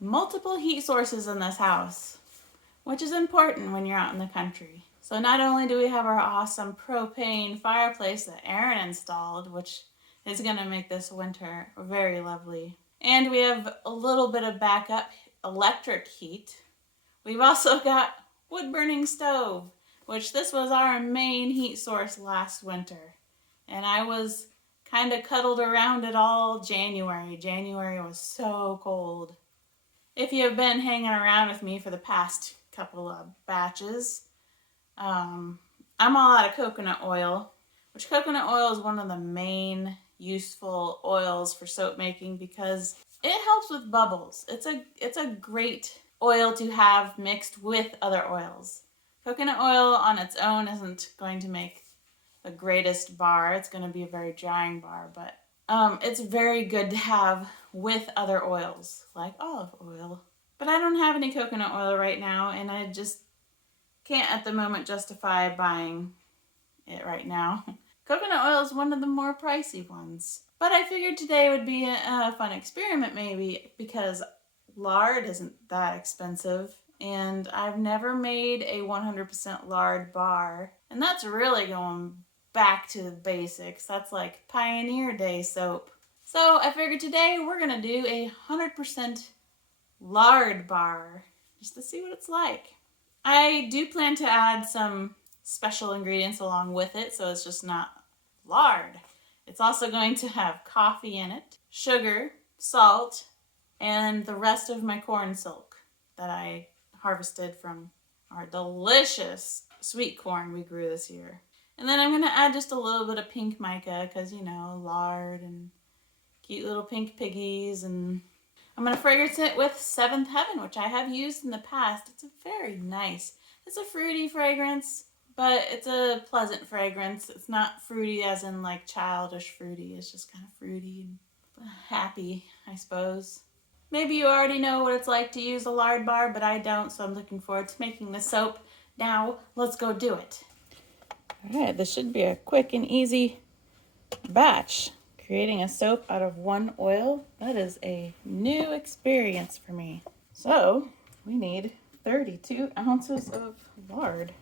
multiple heat sources in this house, which is important when you're out in the country. So not only do we have our awesome propane fireplace that Aaron installed, which is going to make this winter very lovely, and we have a little bit of backup electric heat, we've also got wood-burning stove, which this was our main heat source last winter. And I was kind of cuddled around it all January. January was so cold. If you have been hanging around with me for the past couple of batches, I'm all out of coconut oil, which coconut oil is one of the main useful oils for soap making because it helps with bubbles. It's a great oil to have mixed with other oils. Coconut oil on its own isn't going to make the greatest bar. It's going to be a very drying bar, but it's very good to have with other oils, like olive oil. But I don't have any coconut oil right now, and I just can't at the moment justify buying it right now. Coconut oil is one of the more pricey ones. But I figured today would be a fun experiment maybe because lard isn't that expensive. And I've never made a 100% lard bar. And that's really going back to the basics. That's like Pioneer Day soap. So I figured today we're going to do a 100% lard bar just to see what it's like. I do plan to add some special ingredients along with it, so it's just not lard. It's also going to have coffee in it, sugar, salt, and the rest of my corn silk that I harvested from our delicious sweet corn we grew this year. And then I'm going to add just a little bit of pink mica because, you know, lard and cute little pink piggies. And I'm going to fragrance it with Seventh Heaven, which I have used in the past. It's a very nice, it's a fruity fragrance, but it's a pleasant fragrance. It's not fruity as in like childish fruity. It's just kind of fruity and happy, I suppose. Maybe you already know what it's like to use a lard bar, but I don't, so I'm looking forward to making the soap. Now, let's go do it. All right, this should be a quick and easy batch. Creating a soap out of one oil, that is a new experience for me. So, we need 32 ounces of lard.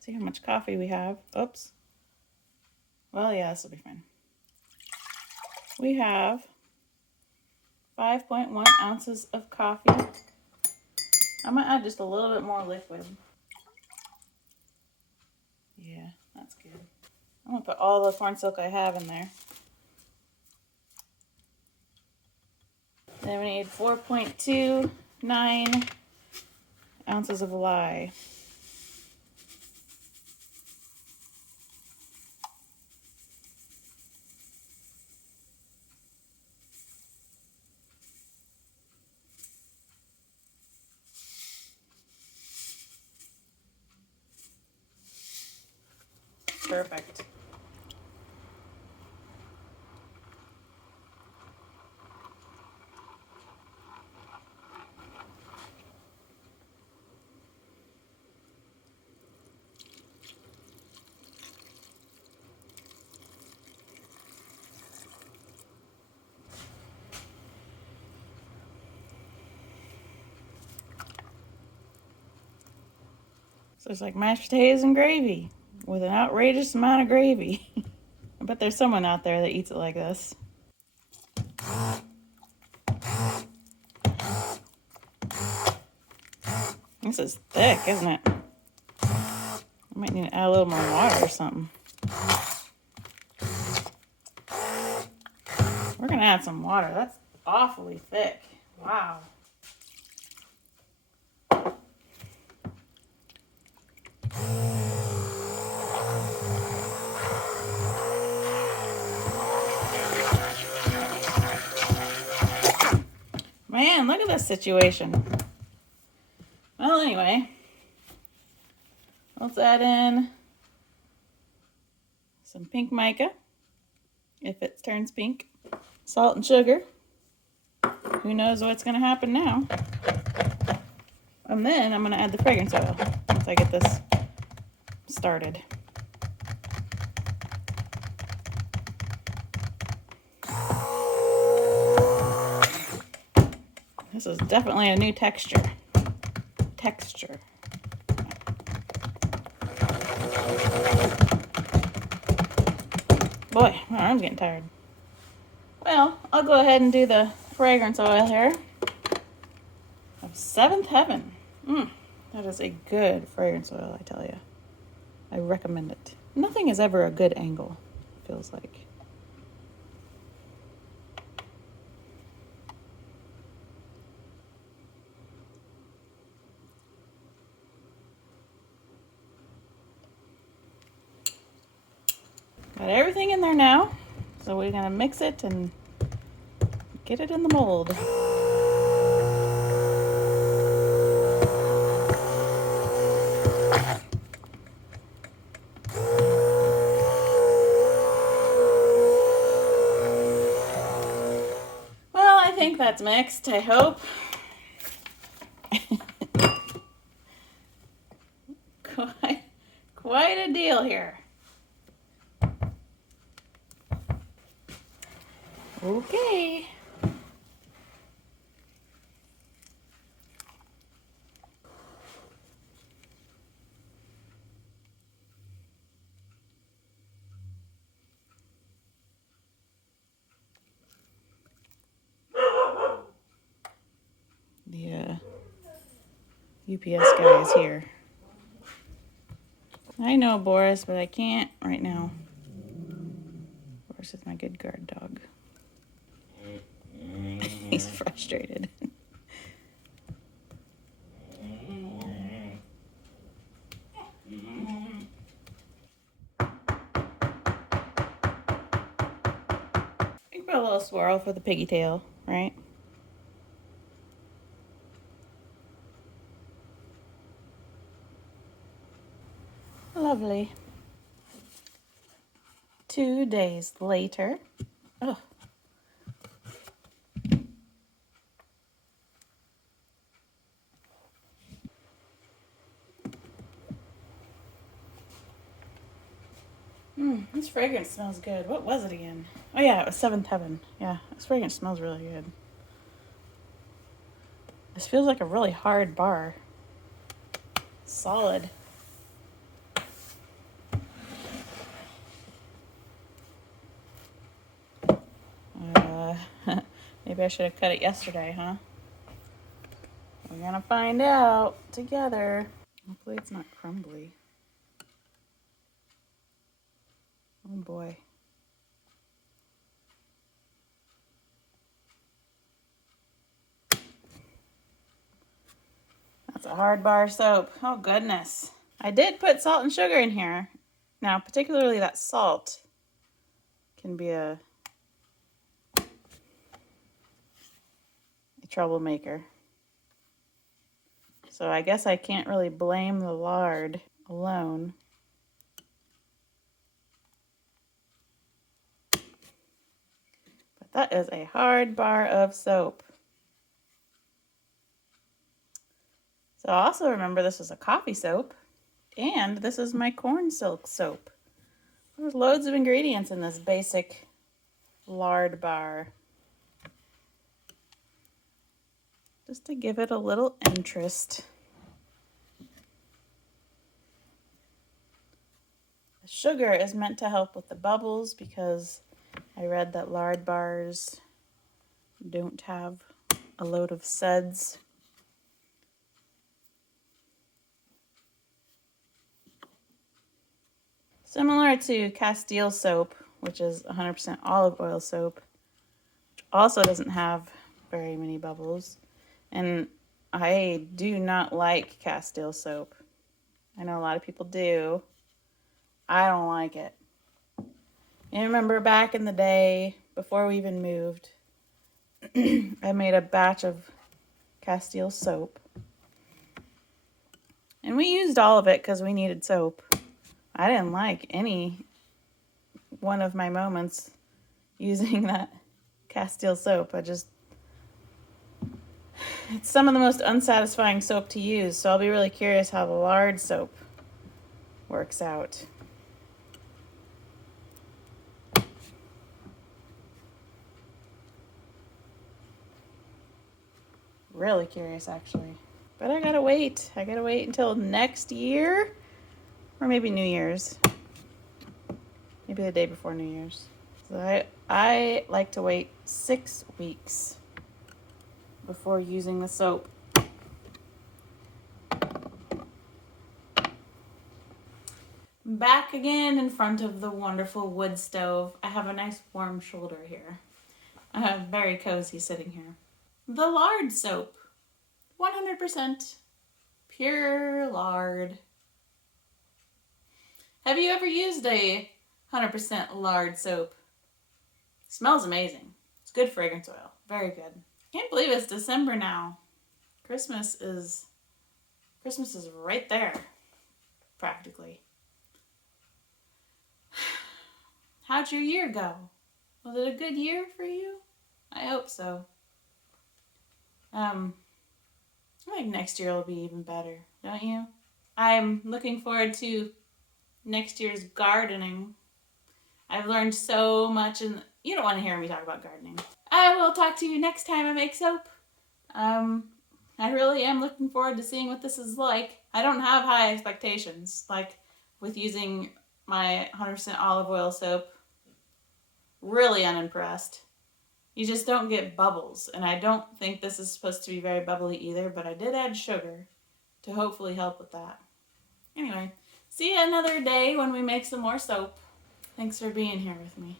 See how much coffee we have. Oops. Well, yeah, this will be fine. We have 5.1 ounces of coffee. I'm going to add just a little bit more liquid. Yeah, that's good. I'm going to put all the corn silk I have in there. Then we need 4.29 ounces of lye. Perfect. So it's like mashed potatoes and gravy with an outrageous amount of gravy. I bet there's someone out there that eats it like this. This is thick, isn't it? I might need to add a little more water or something. We're gonna add some water. That's awfully thick. Wow. Man, look at this situation. Well, anyway, let's add in some pink mica, if it turns pink, salt and sugar. Who knows what's going to happen now? And then I'm going to add the fragrance oil once I get this started. This is definitely a new texture. Boy, my arm's getting tired. Well, I'll go ahead and do the fragrance oil here of Seventh Heaven. That is a good fragrance oil, I tell you. I recommend it. Nothing is ever a good angle, it feels like. Got everything in there now, so we're gonna mix it and get it in the mold. Well, I think that's mixed, I hope. Quite a deal here. Okay. The UPS guy is here. I know, Boris, but I can't right now. Boris is my good guard dog. He's frustrated. You can put a little swirl for the piggy tail, right? Lovely. 2 days later. Oh. This fragrance smells good. What was it again? Oh yeah, it was Seventh Heaven. Yeah, this fragrance smells really good. This feels like a really hard bar. Solid. Maybe I should have cut it yesterday, huh? We're gonna find out together. Hopefully it's not crumbly. Oh boy. That's a hard bar soap. Oh goodness. I did put salt and sugar in here. Now, particularly that salt can be a troublemaker. So I guess I can't really blame the lard alone. But that is a hard bar of soap. So also remember this is a coffee soap, and this is my corn silk soap. There's loads of ingredients in this basic lard bar. Just to give it a little interest. The sugar is meant to help with the bubbles because I read that lard bars don't have a load of suds. Similar to Castile soap, which is 100% olive oil soap, which also doesn't have very many bubbles. And I do not like Castile soap. I know a lot of people do. I don't like it. You remember back in the day, before we even moved, I made a batch of Castile soap. And we used all of it because we needed soap. I didn't like any one of my moments using that Castile soap. It's some of the most unsatisfying soap to use, so I'll be really curious how the lard soap works out. Really curious, actually. But I gotta wait. I gotta wait until next year, or maybe New Year's. Maybe the day before New Year's. So I like to wait 6 weeks before using the soap. Back again in front of the wonderful wood stove. I have a nice warm shoulder here. Very cozy sitting here. The lard soap. 100% pure lard. Have you ever used a 100% lard soap? It smells amazing. It's good fragrance oil. Very good. Can't believe it's December now. Christmas is right there, practically. How'd your year go? Was it a good year for you? I hope so. I think next year will be even better, don't you? I'm looking forward to next year's gardening. I've learned so much, and you don't want to hear me talk about gardening. I will talk to you next time I make soap. I really am looking forward to seeing what this is like. I don't have high expectations, like with using my 100% olive oil soap. Really unimpressed. You just don't get bubbles, and I don't think this is supposed to be very bubbly either, but I did add sugar to hopefully help with that. Anyway, see you another day when we make some more soap. Thanks for being here with me.